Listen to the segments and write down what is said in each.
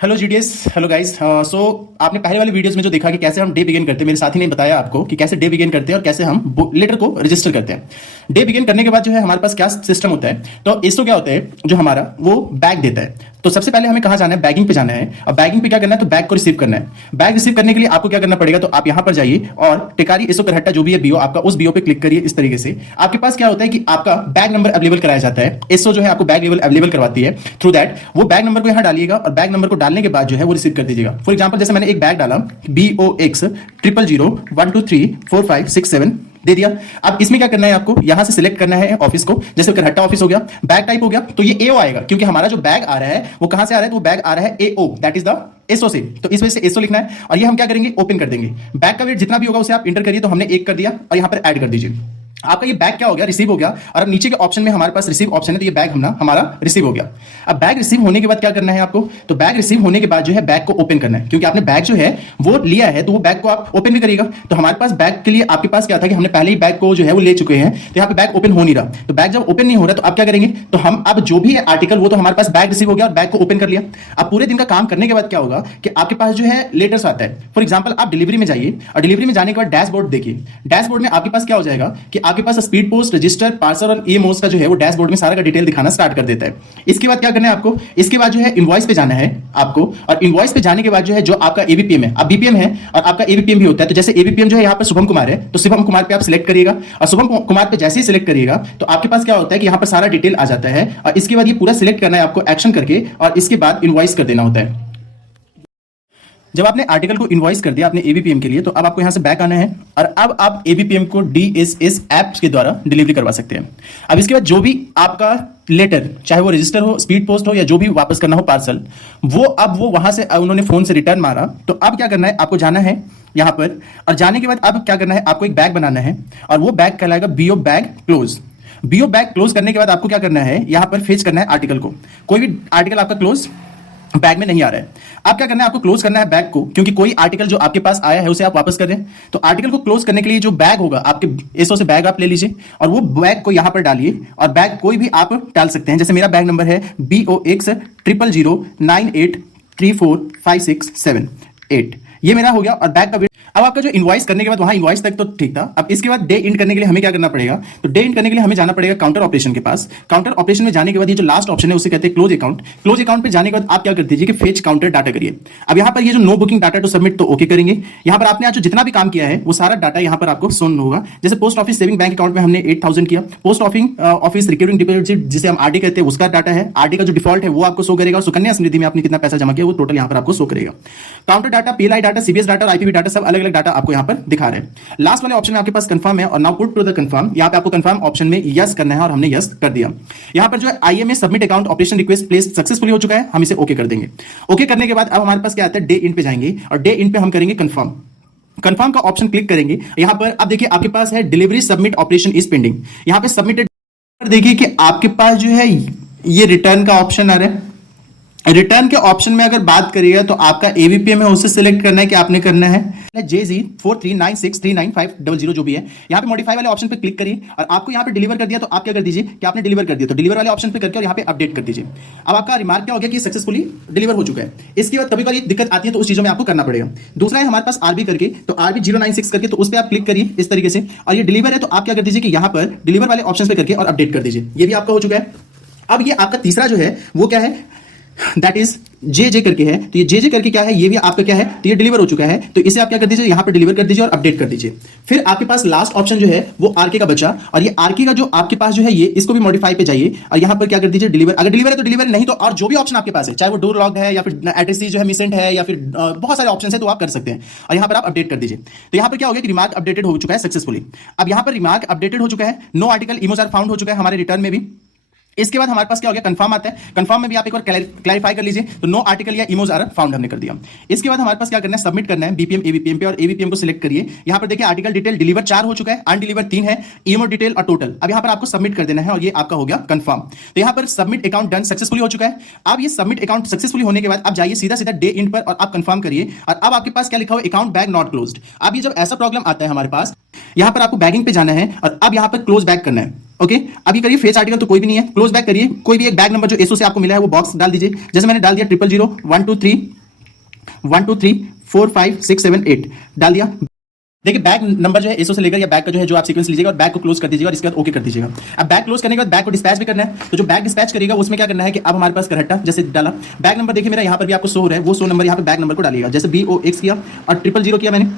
Hello जीडीएस, hello guys. So आपने पहले वाली वीडियोस में जो देखा कि कैसे हम डे बिगिन करते हैं, मेरे साथी ने बताया आपको कि कैसे डे बिगिन करते हैं और कैसे हम लेटर को रजिस्टर करते हैं। डे बिगिन करने के बाद जो है हमारे पास क्या सिस्टम होता है, तो इसको क्या होता है जो हमारा वो बैग देता है। तो सबसे पहले हमें कहाँ जाना है, बैगिंग पे जाना है। और बैगिंग पे क्या करना है, तो बैग को रिसीव करना है। बैग रिसीव करने के लिए आपको क्या करना पड़ेगा, तो आप यहाँ पर जाइए और टिकारी इसो करहट्टा जो भी है बीओ आपका, उस बीओ पे क्लिक करिए। इस तरीके से आपके पास क्या होता है कि आपका बैग नंबर अवेलेबल कराया जाता है। इसो जो है आपको बैग अवेलेबल करवाती है। थ्रू दैट वो बैग नंबर को यहाँ डालिएगा और बैग नंबर को डालने के बाद जो है वो रिसीव कर दीजिएगा। फॉर एग्जाम्पल जैसे मैंने एक बैग डाला BOX 00012234567 दे दिया। अब इसमें क्या करना है, आपको यहां से सिलेक्ट करना है ऑफिस को। जैसे करहट्टा ऑफिस हो गया, बैग टाइप हो गया, तो ये एओ आएगा क्योंकि हमारा जो बैग आ रहा है वो कहां से आ रहा है, तो वो बैग आ रहा है एओ, दैट इज द एसओ से। तो इस वजह से एसओ लिखना है और ये हम क्या करेंगे, ओपन कर देंगे। बैग का वेट जितना भी होगा उसे आप इंटर करिए। तो हमने 1 कर दिया और यहां पर ऐड कर दीजिए। आपका ये बैग क्या हो गया, रिसीव हो गया। और अब नीचे के ऑप्शन में हमारे पास रिसीव ऑप्शन है, तो ये बैग हमारा रिसीव हो गया। अब बैग रिसीव होने के बाद क्या करना है आपको, तो बैग रिसीव होने के बाद जो है बैग को ओपन करना है, क्योंकि आपने बैग जो है वो लिया है तो वो बैग को आप ओपन भी करिएगा। तो हमारे पास बैग के लिए आपके पास क्या था कि हमने पहले ही बैग को जो है वो ले चुके हैं, तो यहाँ पे बैग ओपन हो नहीं रहा। तो बैग जब ओपन नहीं हो रहा तो आप क्या करेंगे, तो हम अब जो भी है आर्टिकल वो तो हमारे पास बैग रिसीव हो गया और बैग को ओपन कर लिया। अब पूरे दिन का काम करने के बाद क्या होगा कि आपके पास जो है लेटर्स आता है। फॉर एग्जाम्पल आप डिलीवरी में जाइए और डिलीवरी में जाने के बाद डैशबोर्ड देखिए। डैशबोर्ड में आपके पास क्या हो जाएगा कि आपके पास स्पीड पोस्ट, रजिस्टर, पार्सल और ईएमओस का जो है वो डैशबोर्ड में सारा का डिटेल दिखाना स्टार्ट कर देता है। इसके बाद क्या करना है आपको, इसके बाद जो है इनवॉइस पे जाना है आपको। और इनवॉइस पे जाने के बाद जो है जो आपका एबीपीएम है, आप बीपीएम है और आपका एबीपीएम भी होता है। तो जैसे एबीपीएम जो है यहाँ पर शुभम कुमार है, तो शुभम कुमार पे आप सिलेक्ट करिएगा और शुभम कुमार पे जैसे ही सिलेक्ट करिएगा तो आपके पास क्या होता है कि यहाँ पर सारा डिटेल आ जाता है। और इसके बाद ये पूरा सिलेक्ट करना है आपको एक्शन करके और इसके बाद इनवॉइस कर देना होता है। जब आपने आर्टिकल को इनवॉइस कर दिया अपने एबीपीएम के लिए, तो अब आपको यहां से बैक आना है और अब आप एबीपीएम को डीएसएस ऐप्स के द्वारा डिलीवरी करवा सकते हैं। अब इसके बाद जो भी आपका लेटर, चाहे वो रजिस्टर हो, स्पीड पोस्ट हो या जो भी वापस करना हो पार्सल, वो वहां से उन्होंने फोन से रिटर्न मारा। तो अब क्या करना है, आपको जाना है यहां पर और जाने के बाद अब क्या करना है, आपको एक बैग बनाना है और वो बैग कहलाएगा BO bag close. BO bag close करने के बाद आपको क्या करना है, यहां पर फेच करना है आर्टिकल को। कोई भी आर्टिकल आपका क्लोज बैग में नहीं आ रहा है। अब क्या करना है, आपको क्लोज करना है बैग को, क्योंकि कोई आर्टिकल जो आपके पास आया है उसे आप वापस कर दें। तो आर्टिकल को क्लोज करने के लिए जो बैग होगा आपके एसओ से बैग आप ले लीजिए और वो बैग को यहां पर डालिए। और बैग कोई भी आप डाल सकते हैं। जैसे मेरा बैग नंबर है BOX 00098345678, ये मेरा हो गया। और बैग का अब आपका जो इनवॉइस करने के बाद वहां इनवॉइस तक तो ठीक था। अब इसके बाद डे इंड करने के लिए हमें क्या करना पड़ेगा, तो डे इंड करने के लिए हमें जाना पड़ेगा काउंटर ऑपरेशन के पास। काउंटर ऑपरेशन में जाने के बाद ये जो लास्ट ऑप्शन है उसे कहते हैं क्लोज अकाउंट। क्लोज अकाउंट पे जाने के बाद आप क्या कर दीजिए कि फेच काउंटर डाटा करिए। अब यहाँ पर ये जो no booking data to submit, तो ओके करेंगे। यहाँ पर आपने आज जो जितना भी काम किया है वो सारा डाटा यहाँ पर आपको शोन होगा। जैसे post office saving bank account में हमने 8000 किया। पोस्ट ऑफिस रिकरिंग डिपॉजिट जिसे हम आरडी कहते हैं उसका डाटा है। आरडी का जो डिफॉल्ट है वो आपको शो करेगा। सुकन्या समृद्धि में आपने कितना पैसा जमा किया वो टोटल यहाँ पर आपको शो करेगा। Counter data, PLI data, CBS data और आईपीवी डाटा सब अलग अलग डाटा आपको यहाँ पर दिखा रहे हैं। लास्ट वाले ऑप्शन में आपके पास कंफर्म है और now put to the confirm. यहां पे आपको कंफर्म ऑप्शन में यस करना है और हमने यस कर दिया। यहां पर जो है IMA submit account operation request place successfully हो चुका है, हम इसे ओके कर देंगे। ओके करने के बाद अब हमारे पास क्या आता है, डे इन पे जाएंगे और डे इन पे हम करेंगे कंफर्म। कंफर्म का ऑप्शन क्लिक करेंगे। यहां पर अब देखिए आपके पास है delivery submit operation is pending. यहां पे सबमिटेड देखिए कि आपके पास जो है ये रिटर्न का ऑप्शन आ रहा है। रिटर्न के ऑप्शन में अगर बात करिएगा तो आपका एबीपीएम है उसे सिलेक्ट करना है कि आपने करना है JZ43963950 जो भी है। यहाँ पे मॉडिफाई वाले ऑप्शन पे क्लिक करिए और आपको यहाँ पे डिलीवर कर दिया तो आप क्या कर दीजिए कि आपने डिलीवर कर दिया, तो डिलीवर वाले ऑप्शन पे करके और यहाँ पे अपडेट कर दीजिए। अब आपका रिमार्क क्या हो गया कि सक्सेसफुली डिलीवर हो चुका है। इसके बाद कभी कभी दिक्कत आती है तो उस चीजों में आपको करना पड़ेगा। दूसरा है हमारे पास आरबी करके, तो आरबी 096 करके, तो उस पर आप क्लिक करिए इस तरीके से और ये डिलीवर है तो आप क्या कर दीजिए कि यहाँ पर डिलीवर वाले ऑप्शन पे करके और अपडेट कर दीजिए। ये भी आपका हो चुका है। अब ये आपका तीसरा जो है वो क्या है, दैट इज जे करके है। तो ये जे करके क्या है, ये भी आपका क्या है, तो ये डिलीवर हो चुका है। तो इसे आप क्या कर दीजिए, यहां पर डिलीवर कर दीजिए और अपडेट कर दीजिए। फिर आपके पास लास्ट ऑप्शन जो है वो आरके का बचा और ये आरके का जो आपके पास जो है ये इसको भी मॉडिफाई पे जाइए और यहां पर क्या कर दीजिए डिलीवर। अगर डिलीवर है तो डिलीवर, नहीं तो और जो भी ऑप्शन आपके पास है, चाहे वो डोर लॉक है या फिर एड्रेस जो है मिसेंट है या फिर बहुत सारे ऑप्शन है, तो आप कर सकते हैं और यहां पर आप अपडेट कर दीजिए। तो यहां पर क्या हो गया कि रिमार्क अपडेटेड हो चुका है सक्सेसफुली। अब यहां पर रिमार्क अपडेटेड हो चुका है, नो आर्टिकल इमोज आर फाउंड हो चुका है हमारे रिटर्न में भी। इसके बाद हमारे पास क्या हो गया, कंफर्म आता है। कंफर्म में भी आप एक बार क्लैरिफाई कर लीजिए, तो नो आर्टिकल या इमोज आर फाउंड हमने कर दिया। इसके बाद हमारे पास क्या करना है, सबमिट करना है बीपीएम एबीपीएम पे और एबीपीएम को सिलेक्ट करिए। यहां पर देखिए आर्टिकल डिटेल डिलीवर 4 हो चुका है, अनडिलीवर 3 है, ईएमओ डिटेल और टोटल। अब यहां पर आपको सबमिट कर देना है और ये आपका हो गया कंफर्म। तो यहां पर सबमिट अकाउंट डन सक्सेसफुली हो चुका है। अब ये सबमिट अकाउंट सक्सेसफुली होने के बाद आप जाइए सीधा सीधा डे इन पर और आप कंफर्म करिए और अब आपके पास क्या लिखा हुआ, अकाउंट बैग नॉट क्लोज्ड। अब ये जब ऐसा प्रॉब्लम आता है हमारे पास यहां पर आपको बैगिंग पे जाना है और अब यहां पर क्लोज बैक करना है। ओके, अब ये करिए फेच आर्टिकल तो कोई भी नहीं है, क्लोज बैक करिए, कोई भी एक बैग नंबर जो एसओ से आपको मिला है वो बॉक्स डाल दीजिए। जैसे मैंने डाल दिया 000 1 2 3 4 5 6 7 8 डाल दिया। देखिए बैग नंबर जो है एसओ से लेकर या बैग का जो है जो आप सीक्वेंस लीजिएगा और बैग को क्लोज कर दीजिएगा और इसके बाद ओके कर दीजिएगा। अब बैग क्लोज करने के बाद बैग को डिस्पैच भी करना है, तो जो बैग डिस्पैच करेगा उसमें क्या करना है कि अब हमारे पास करहट्टा जैसे डाला, बैग नंबर देखिए मेरा यहाँ पर भी आपको शो हो रहा है, वो 100 नंबर यहाँ पे बैग नंबर को डालिएगा। जैसे BOX किया और 000 किया मैंने,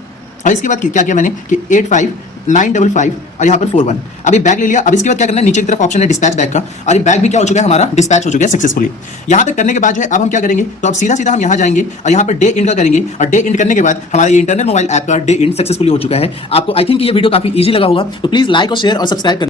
और इसके बाद क्या किया मैंने कि 85955 और यहाँ पर 41। अब ये बैग ले लिया। अब इसके बाद क्या करना है, नीचे की तरफ ऑप्शन है डिस्पैच बैग का, और ये बैग भी क्या हो चुका है हमारा डिस्पैच हो चुका है सक्सेसफुली। यहाँ तक करने के बाद जो है अब हम क्या करेंगे, तो अब सीधा सीधा हम यहाँ जाएंगे और यहाँ पर डे इंड का करेंगे, और डे इंड करने के बाद हमारा ये इंटरनेट मोबाइल ऐप का डे इंड सक्सेसफुली हो चुका है। आपको आई थिंक ये वीडियो काफी ईजी लगा होगा, तो प्लीज लाइक और शेयर और सब्सक्राइब